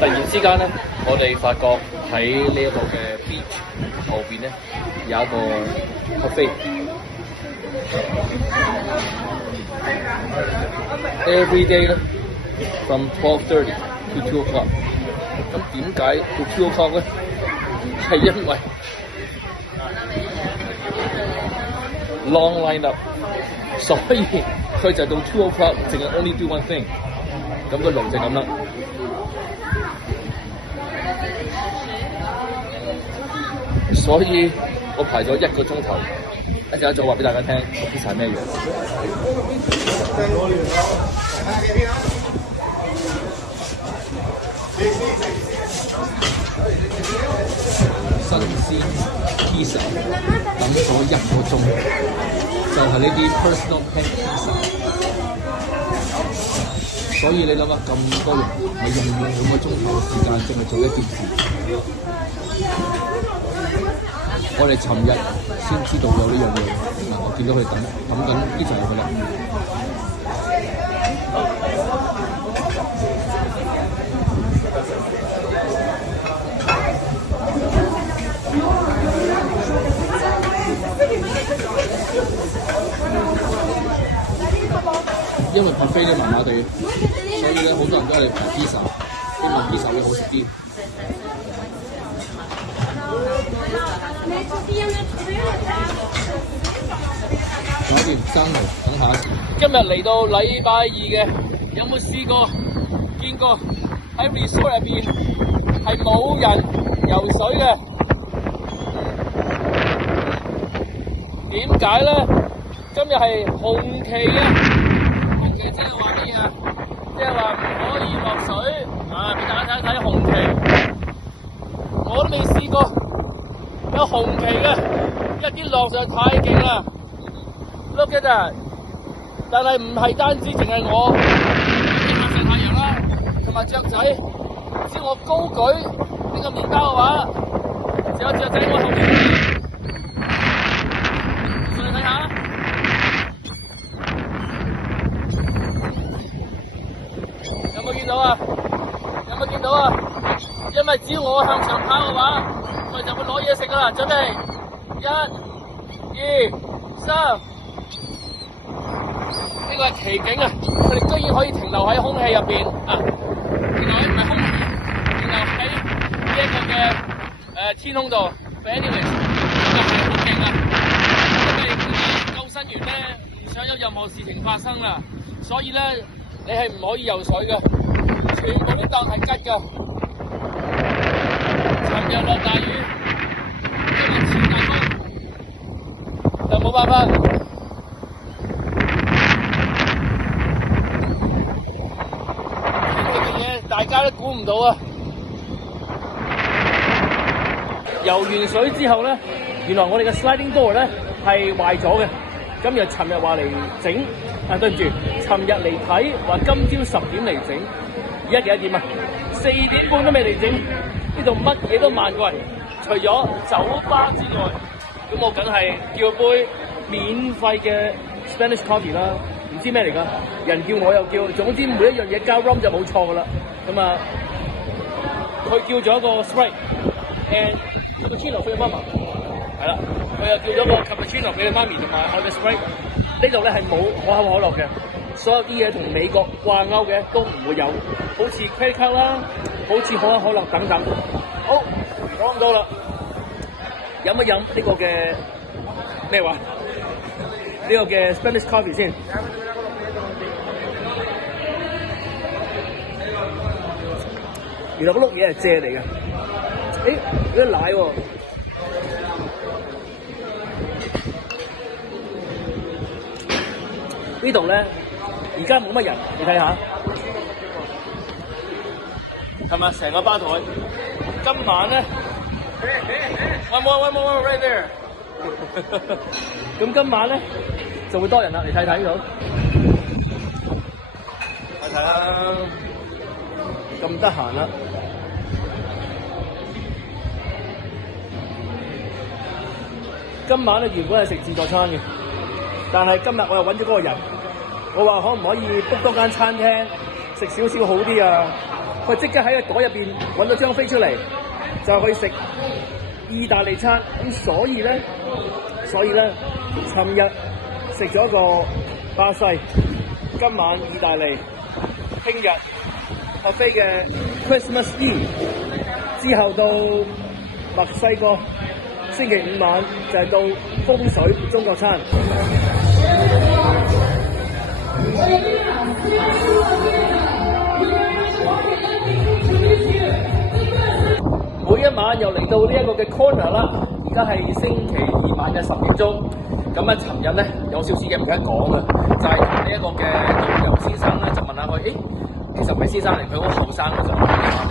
突然之間咧，我哋發覺喺呢一個嘅 beach 後邊咧有一個 cafe。Every day 咧 from 12:30 to 2 o'clock。咁點解到 2 o'clock 咧？係因為 long line up， 所以佢就到2 o'clock 淨係 only do one thing。咁個路就咁啦。所以我排咗1個鐘頭，一陣再話俾大家聽個 pizza 係咩樣。新鮮 pizza 等咗1個鐘，就係呢啲 personal pan pizza。所以你諗下咁多人，你用2個鐘頭嘅時間，淨係做一件事。我哋尋日先知道有呢樣嘢，我見到佢等緊啲就係佢啦。因為 buffet 咧麻麻地，所以咧好多人都係嚟pizza，希望pizza會好食啲。搞掂，爭嚟等下。今日嚟到禮拜2嘅，有冇試過見過喺 resort 入邊係冇人游水嘅？點解咧？今日係紅旗嘅。即係話咩啊？即係話唔可以落水啊！俾大家睇一睇紅旗，我都未試過有紅旗嘅，一啲浪實在太勁啦 ！Look at that！ 但係唔係單止淨係我曬太陽啦，同埋雀仔，只要我高舉呢個麵包嘅話，就有雀仔喺我後面。上嚟睇下。有冇見到啊？有冇見到啊？因為只要我向上跑嘅話，佢就會攞嘢食噶啦。準備，1、2、3，呢個係奇景啊！佢哋居然可以停留喺空氣入邊啊！停留喺唔係空氣，停留喺呢一個嘅天空度。Anyway， 呢個係好勁啊！因為救生員咧唔想有任何事情發生啦，所以咧。你係唔可以游水嘅，全部啲凳係吉嘅。尋日落大雨，今日超大風，就冇辦法。天氣嘅嘢大家都估唔到啊！游完水之後咧，原來我哋嘅 sliding door 咧係壞咗嘅。尋日話嚟整。對唔住，尋日嚟睇話今朝10點嚟整，而家幾多點啊？4點半都未嚟整，呢度乜嘢都慢過人，除咗酒吧之外，咁我梗係叫杯免費嘅 Spanish coffee 啦，唔知咩嚟㗎，人叫我又叫，總之每一樣嘢加 rum 就冇錯㗎啦。咁啊，佢叫咗一個 Sprite and cappuccino 俾佢媽媽，係啦，佢又叫咗個 cappuccino 俾佢媽咪同埋我嘅 Sprite。呢度咧係冇可口可樂嘅，所有啲嘢同美國掛鈎嘅都唔會有，好似 credit card 啦，好似可口可樂等等。好，講咁多啦，飲一飲呢個嘅咩話？呢個嘅 Spanish coffee 先。原來嗰碌嘢係蔗嚟嘅，誒，有啲奶喎。呢度咧，而家冇乜人，你睇下，係咪成個吧台？今晚咧 ，one more right there 。咁今晚咧就會多人啦，你睇睇呢度，睇睇啦，咁得閒啦。今晚咧原本係食自助餐嘅。但係今日我又揾咗嗰個人，我話可唔可以 book 多間餐廳食少少好啲啊？佢佢即刻喺個袋入邊揾咗張飛出嚟，就去食意大利餐。咁所以咧，尋日食咗個巴西，今晚意大利，聽日阿飛嘅 Christmas Eve， 之後到墨西哥，星期五晚就係到風水中國餐。每一晚又嚟到呢一個嘅 corner 啦，而家係星期二晚嘅10點鐘。咁啊，尋日咧有少少嘢唔記得講啊，就係同呢一個嘅導遊先生咧就問下佢，其實唔係先生嚟，佢好後生嘅，就20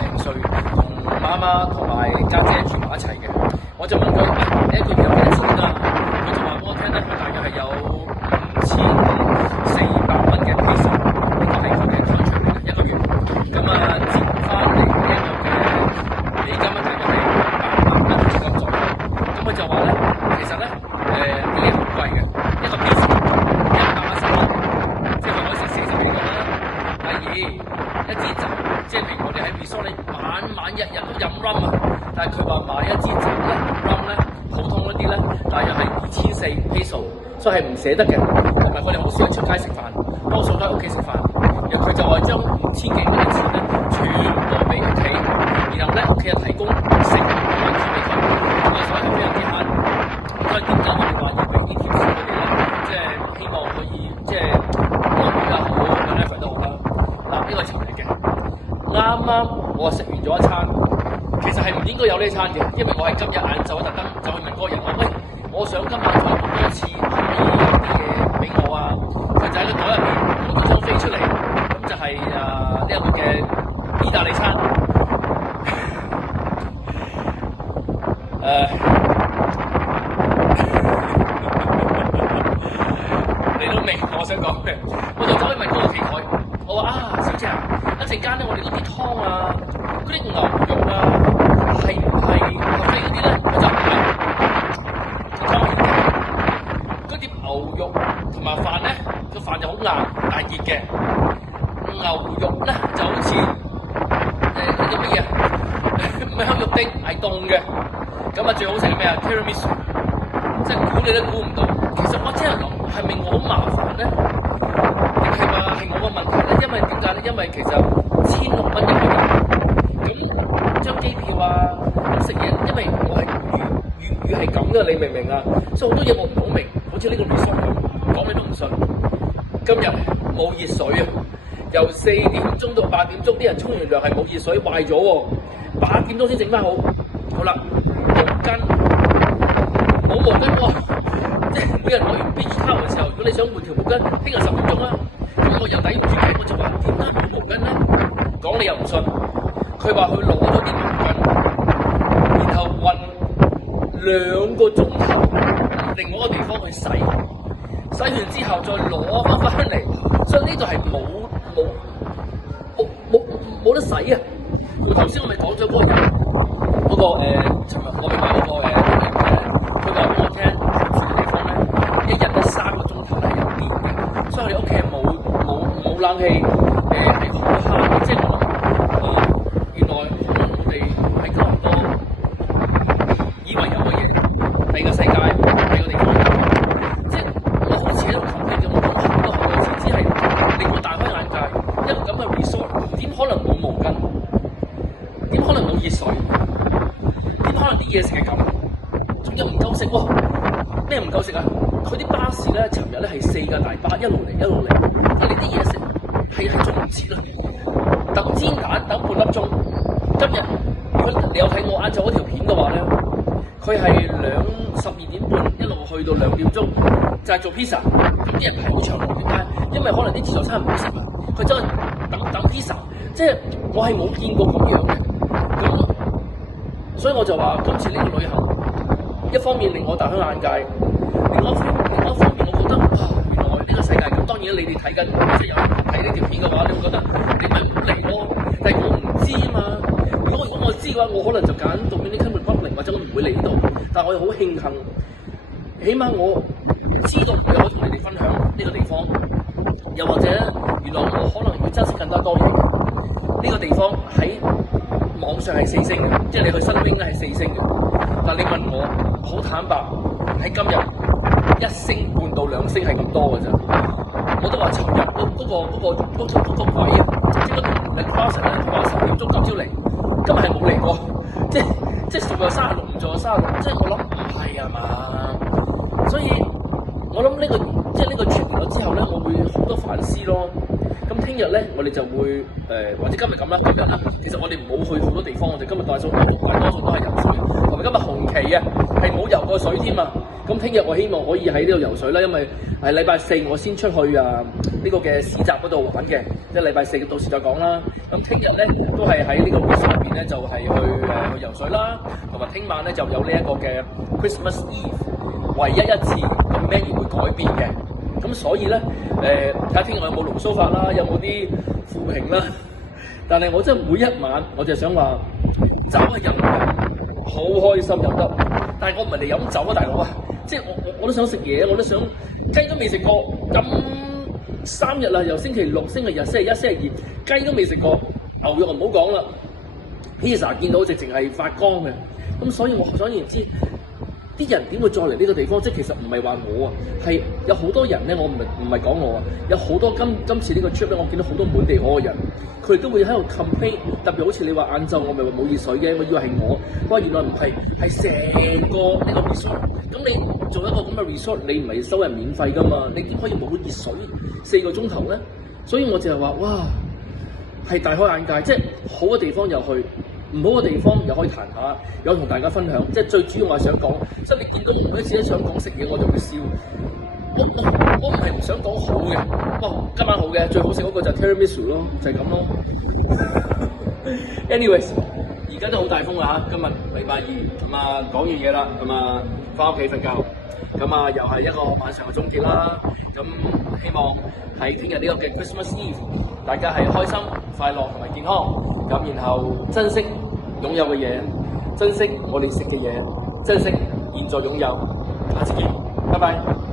零歲，同媽媽同埋家姐住埋一齊嘅。我就問佢，你一個月有幾多錢啊？佢就話俾我聽咧，佢大約係有5400蚊嘅 peso， 呢個係佢嘅 contract 嚟嘅一個月。咁啊，折翻嚟呢一個嘅美金咧，大概係800蚊左右。咁佢就話咧，其實咧呢啲好貴嘅，一個 peso 110蚊，即係佢可以食40幾個啦。第二，一支酒，即係譬如我哋喺 resort 你晚日日都飲 rum 啊，但係佢話買一支酒咧 rum 咧，普通嗰啲咧，大約係2400 peso， 所以係唔捨得嘅。同埋佢哋好少出街食飯，多數都喺屋企食飯。然後佢就話將5000幾蚊嘅錢咧，全部俾屋企，然後咧屋企又提供食同埋住俾佢，咁啊所以係非常之慳。所以點解我哋話要俾啲貼士佢哋咧？即係希望可以即係幫佢又好 benefit 都好啦。嗱，呢個係尋日嘅，啱啱我食完咗一餐，其實係唔應該有呢餐嘅，因為我係今日晏晝特登就去問嗰個人話，喂，我想今晚再讀多一次，可唔可以有啲嘢俾我啊？佢就喺個袋入邊攞咗張飛出嚟，咁就係呢一個嘅意大利餐。你都明我想講嘅，我就走去問嗰個企台，我話小姐啊，一陣間咧我哋嗰啲湯啊，嗰啲牛肉啊，係唔係合飛嗰啲咧？佢就唔係，個湯係熱嘅，嗰碟牛肉同埋飯咧，個飯就好硬但係熱嘅，牛肉咧就好似嗰啲乜嘢，唔係香肉丁係凍嘅，咁啊最好食係咩啊 ？Tiramisu， 即係估你都估唔到。其實我真係諗係咪我好麻煩咧？定係話係我個問題咧？因為點解咧？因為其實1600蚊一個人，咁張機票啊，咁食嘢，因為我係粵語係咁嘅，你明唔明啊？所以好多嘢我唔好明，好似呢個 resort 咁，講你都唔信。今日冇熱水啊，由4點鐘到8點鐘，啲人沖完涼係冇熱水壞咗喎，8點鐘先整翻好。好啦，毛巾冇毛巾喎。即係每人攞完 B 卡嘅時候，如果你想換條毛巾，聽日10點鐘啦。咁我又抵唔住嘅，我就話點解冇毛巾咧？講你又唔信，佢話佢攞咗啲毛巾，然後運2個鐘頭另外一個地方去洗，洗完之後再攞翻嚟，所以呢度係冇得洗啊！頭先我咪講咗嗰個人，嗰個尋日我咪買嗰個佢話俾我聽，住嘅地方咧，一日得3個鐘頭係有電嘅，所以我哋屋企係冇冷氣，係好慳。即係我諗，原來可能我哋喺多倫多以為有嘅嘢，第二個世界，第二個地方有。即係我好似喺度講嘅，我講好多次，只係令我大開眼界。一個咁嘅 resort， 點可能冇毛巾？點可能冇熱水？點可能啲嘢食係咁？仲有唔夠食喎？咩唔夠食啊？佢啲巴士咧，尋日咧係4架大巴一路嚟，但係你啲嘢食係做唔切啦。等煎蛋等半粒鐘。今日你有睇我晏晝嗰條片嘅話咧，佢係12點半一路去到2點鐘，就係做 pizza。咁啲人排好長龍，點解？因為可能啲自助餐唔好食啊，佢真係等 pizza。即係我係冇見過咁樣嘅。咁所以我就話今次呢個旅行，一方面令我大開眼界，另外一方面我覺得原來呢個世界咁。當然你哋睇緊即係有睇呢條片嘅話，你會覺得你咪唔好嚟咯。但係我唔知啊嘛。如果我知嘅話，我可能就揀到邊啲 Republic 或者我唔會嚟呢度。但係我又好慶幸，起碼我知道我可以同你哋分享呢個地方，又或者原來我可能要珍惜更加多嘢。呢個地方喺網上係4星嘅，即係你去新冰咧係4星嘅。但你問我，好坦白喺今日1星半到2星係咁多嘅咋。我都話尋日嗰個鬼啊，即係嗰個 Nicholson 咧，佢話10點鐘今朝嚟，今日係冇嚟過，即係仲有36，唔仲有36，即係我諗唔係啊嘛。所以我諗呢個傳完咗之後咧，我會好多反思咯。咁聽日咧，我哋就會或者今日咁啦，今日啦，其實我哋唔好去好多地方，我哋今日大多數都係游水，同埋今日紅旗啊，係冇游過水添啊。咁聽日我希望可以喺呢度游水啦，因為係禮拜4我先出去呢個嘅市集嗰度玩嘅，即係禮拜4到時再講啦。咁聽日咧都係喺呢個 resort 入邊咧，就係去游水啦，同埋聽晚咧就有呢一個嘅 Christmas Eve， 唯一一次個 menu 會改變嘅。咁所以咧睇下聽日有冇牢騷法啦，有冇啲負評啦。但係我真係每一晚我就想話酒係飲嘅，好開心飲得。但係我唔係嚟飲酒啊，大佬啊！即係我都想食嘢，我都想雞都未食過，咁3日啦，由星期六、星期日、星期一、星期2，雞都未食過，牛肉唔好講啦。Pizza 見到直情係發光嘅，咁所以我想言之，啲人點會再嚟呢個地方？即係其實唔係話我啊，係有好多人咧，我唔係講我啊，有好多今次呢個 trip 咧，我見到好多滿地可嘅人，佢哋都會喺度 complain， 特別好似你話晏晝我咪話冇熱水嘅，我以為係我，原來唔係，係成個呢個 resort。咁你做一個咁嘅 resort， 你唔係收人免費噶嘛？你點可以冇熱水4個鐘頭咧？所以我就係話，哇，係大開眼界，即係好嘅地方又去。唔好嘅地方又可以彈下，有同大家分享，即係最主要我係想講，即係你見到我每一次都想講食嘢，我就會笑。我唔係唔想講好嘅，今晚好嘅，最好食嗰個就係 Tiramisu 咯，就係咁咯。Anyways， 而家都好大風啦嚇，今日禮拜2，咁啊講完嘢啦，咁啊翻屋企瞓覺，咁啊又係一個晚上嘅終結啦。咁希望喺聽日呢個嘅 Christmas Eve， 大家係開心、快樂同埋健康。咁然後珍惜擁有嘅嘢，珍惜我哋食嘅嘢，珍惜現在擁有。下次見，拜拜。